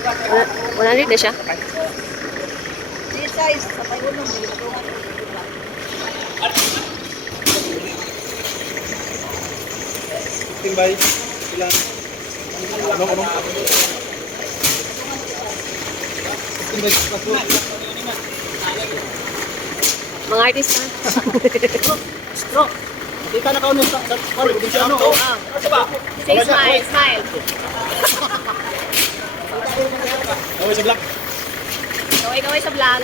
100 na siya. This size, sa tayo nung Timbay. Ilan? Ano? Timbay. Mga artista. Bro, kita na ka sa sorry, kung siya ano. Say smile, smile. Okay, sa black. Kaway-kaway sa vlog.